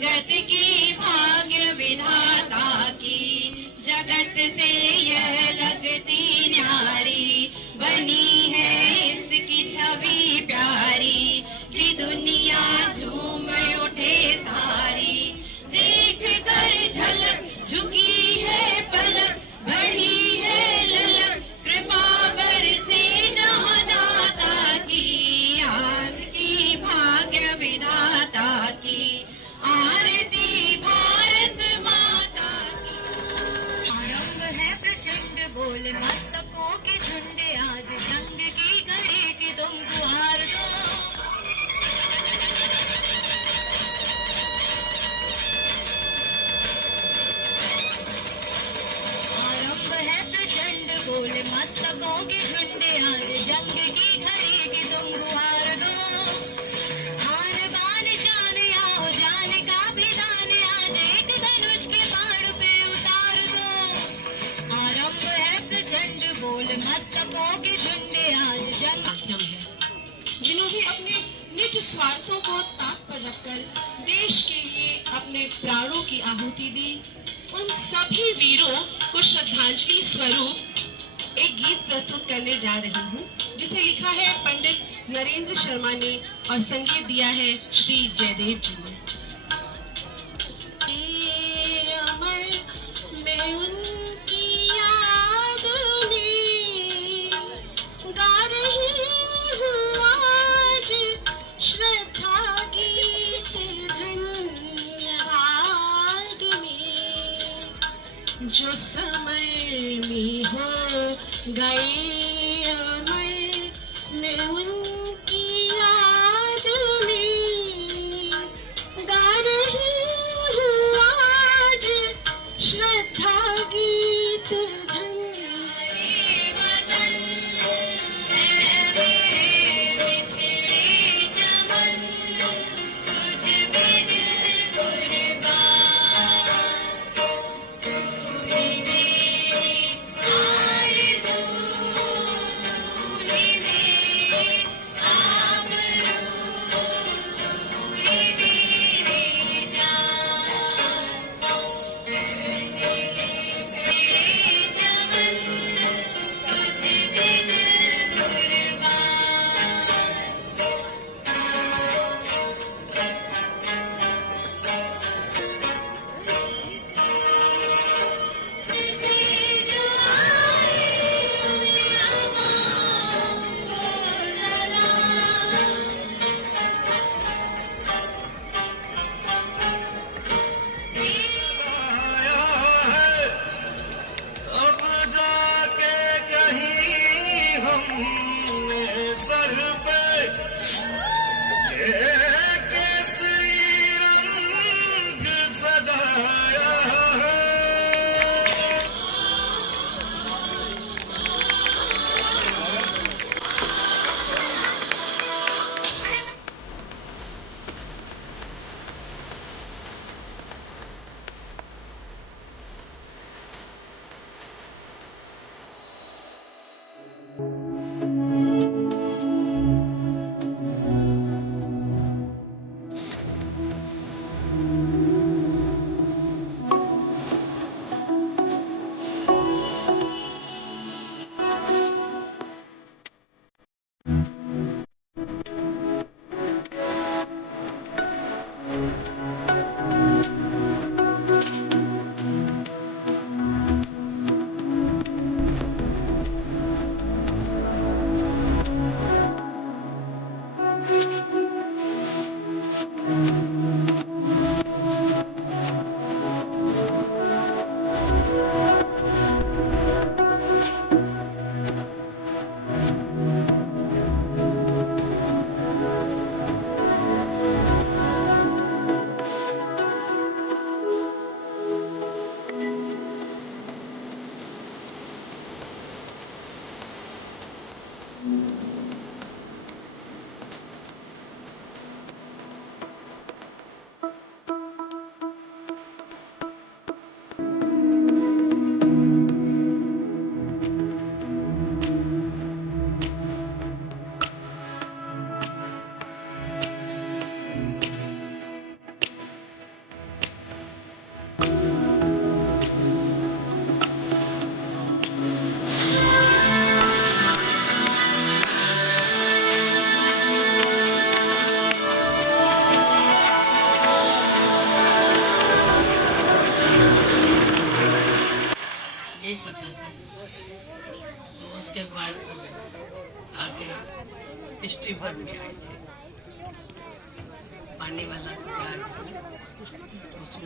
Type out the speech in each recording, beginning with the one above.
जगत की भाग्य विधाता की, जगत से यह लगती न्यारी, बनी है इसकी छवि प्यारी, कि दुनिया झूम उठे सारी। देख कर झलक झुकी है पलक, बढ़ी है ललक, कृपा बरसे जहाँ दाता की, आग की भाग्य विधाता की, आरती भारत माता की। आरंभ है प्रचंड बोल मस्तकों के झुंड, आज जंग की घड़ी की तुम गुहार दो। आरंभ है प्रचंड बोल मस्तकों के झुंड, आज जंग की घड़ी की तुम गुहार दो। आन बान शान आओ जान का भी दान, आज एक धनुष के बाण पे उतार दो। आरंभ है प्रचंड बोल मस्तकों के झुंड, आज जंग माध्यम है, जिन्होंने अपने निज स्वार्थों को ताक पर रखकर देश के लिए अपने प्राणों की आहुति दी, उन सभी वीरों को श्रद्धांजलि स्वरूप एक गीत प्रस्तुत करने जा रही हूँ, जिसे लिखा है पंडित नरेंद्र शर्मा ने और संगीत दिया है श्री जयदेव जी ने। मैं उनकी याद में गा रही हूँ आज श्रद्धा गीत धन्यवाद में, जो समय में हो गए अमर, मैं उनकी याद में गा रही हूँ आज श्रद्धा गीत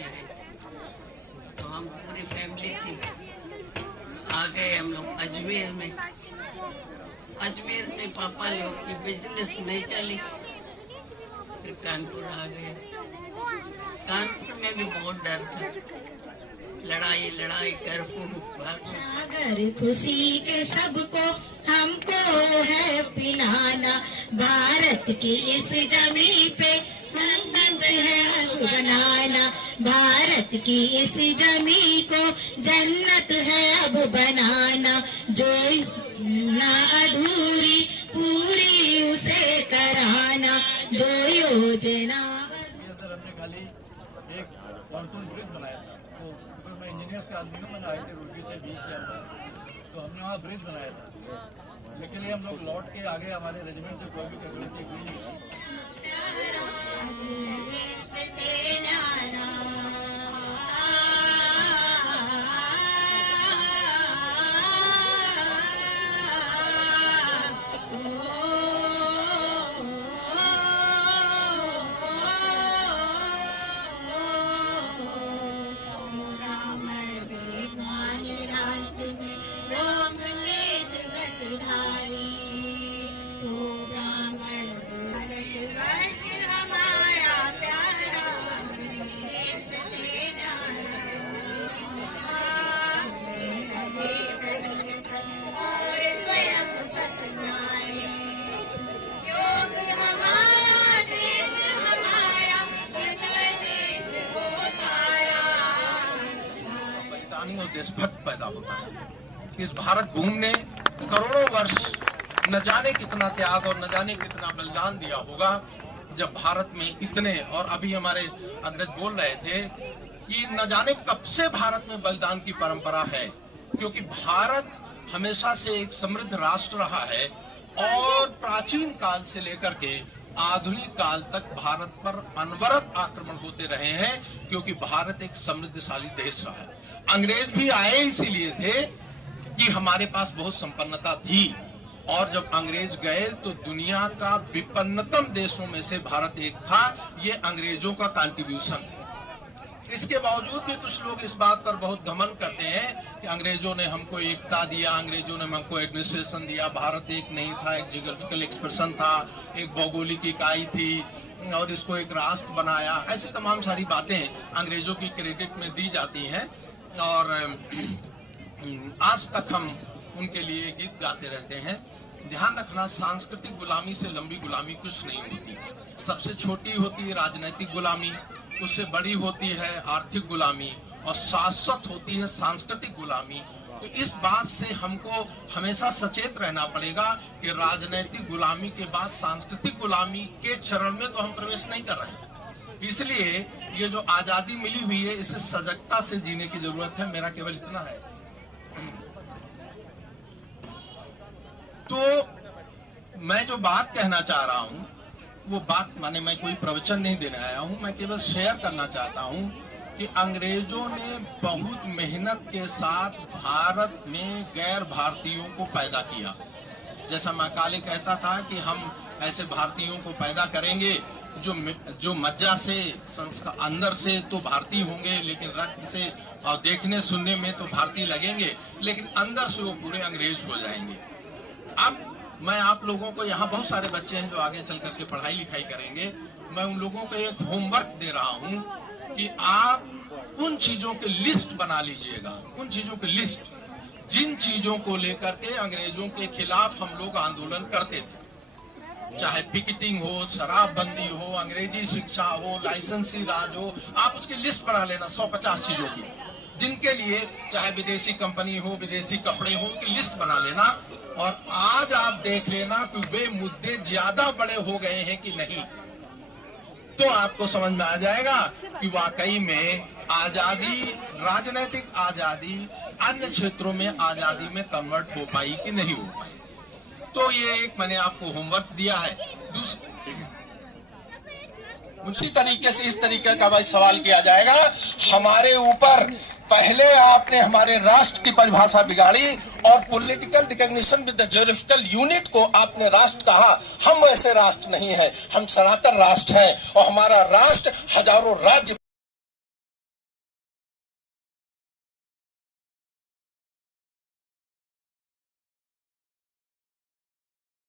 में है। तो हम पूरी फैमिली थी, आ गए हम लोग अजमेर में। अजमेर से पापा लोग की बिजनेस नहीं चली, फिर कानपुर आ गए। कानपुर में भी बहुत डर था, लड़ाई लड़ाई कर सागर खुशी के सबको हमको है पिलाना, भारत की इस जमी पे जन्नत है अब बनाना, भारत की इस जमी को जन्नत है अब बनाना, जो ना अधूरी पूरी उसे कराना, जो योजना। हमने खाली एक पॉन्टून ब्रिज बनाया था, तो मैं इंजीनियर्स के आदमी मैंने आए थे रुड़की से बीच किया था, तो हमने वहाँ ब्रिज बनाया था। लेकिन ये हम लोग लौट के आगे हमारे रेजिमेंट से कोई भी कैजुअलिटी हुई नहीं। और देशभक्त पैदा होता है। इस भारत भूमि ने करोड़ों वर्ष न जाने कितना त्याग और न जाने कितना बलिदान दिया होगा, जब भारत में इतने, और अभी हमारे अग्रज बोल रहे थे कि न जाने कब से भारत में बलिदान की परंपरा है, क्योंकि भारत हमेशा से एक समृद्ध राष्ट्र रहा है और प्राचीन काल से लेकर के आधुनिक काल तक भारत पर अनवरत आक्रमण होते रहे हैं, क्योंकि भारत एक समृद्धशाली देश रहा है। अंग्रेज भी आए इसीलिए थे कि हमारे पास बहुत संपन्नता थी, और जब अंग्रेज गए तो दुनिया का विपन्नतम देशों में से भारत एक था। ये अंग्रेजों का कंट्रीब्यूशन है। इसके बावजूद भी कुछ लोग इस बात पर बहुत घमंड करते हैं कि अंग्रेजों ने हमको एकता दिया, अंग्रेजों ने हमको एडमिनिस्ट्रेशन दिया। भारत एक नहीं था, एक जियोग्राफिकल एक्सप्रेशन था, एक भौगोलिक इकाई थी, और इसको एक राष्ट्र बनाया। ऐसी तमाम सारी बातें अंग्रेजों की क्रेडिट में दी जाती हैं, और आज तक हम उनके लिए गीत गाते रहते हैं। ध्यान रखना, सांस्कृतिक गुलामी से लंबी गुलामी कुछ नहीं होती। सबसे छोटी होती है राजनीतिक गुलामी, उससे बड़ी होती है आर्थिक गुलामी, और शाश्वत होती है सांस्कृतिक गुलामी। तो इस बात से हमको हमेशा सचेत रहना पड़ेगा कि राजनीतिक गुलामी के बाद सांस्कृतिक गुलामी के चरण में तो हम प्रवेश नहीं कर रहे हैं। इसलिए ये जो आजादी मिली हुई है, इसे सजगता से जीने की जरूरत है। मेरा केवल इतना है। तो मैं जो बात कहना चाह रहा हूं, वो बात माने मैं कोई प्रवचन नहीं देने आया हूं, मैं केवल शेयर करना चाहता हूं कि अंग्रेजों ने बहुत मेहनत के साथ भारत में गैर भारतीयों को पैदा किया। जैसा मैकाले कहता था कि हम ऐसे भारतीयों को पैदा करेंगे जो मज्जा से, संस्कार अंदर से तो भारतीय होंगे, लेकिन रक्त से और देखने सुनने में तो भारतीय लगेंगे, लेकिन अंदर से वो पूरे अंग्रेज हो जाएंगे। अब मैं आप लोगों को, यहाँ बहुत सारे बच्चे हैं जो आगे चल करके पढ़ाई लिखाई करेंगे, मैं उन लोगों को एक होमवर्क दे रहा हूँ कि आप उन चीजों की लिस्ट बना लीजिएगा, उन चीजों की लिस्ट जिन चीजों को लेकर के अंग्रेजों के खिलाफ हम लोग आंदोलन करते थे, चाहे पिकेटिंग हो, शराबबंदी हो, अंग्रेजी शिक्षा हो, लाइसेंसी राज हो, आप उसकी लिस्ट बना लेना 150 चीजों की, जिनके लिए चाहे विदेशी कंपनी हो, विदेशी कपड़े हो, उनकी लिस्ट बना लेना। और आज आप देख लेना कि वे मुद्दे ज्यादा बड़े हो गए हैं कि नहीं, तो आपको समझ में आ जाएगा कि वाकई में आजादी, राजनीतिक आजादी अन्य क्षेत्रों में आजादी में कन्वर्ट हो पाई कि नहीं हो पाई। तो ये एक मैंने आपको होमवर्क दिया है। उसी तरीके से इस तरीके का भाई सवाल किया जाएगा, हमारे ऊपर पहले आपने हमारे राष्ट्र की परिभाषा बिगाड़ी और political recognition with the geographical unit को आपने राष्ट्र कहा। हम वैसे राष्ट्र नहीं है, हम सनातन राष्ट्र हैं, और हमारा राष्ट्र हजारों राज्य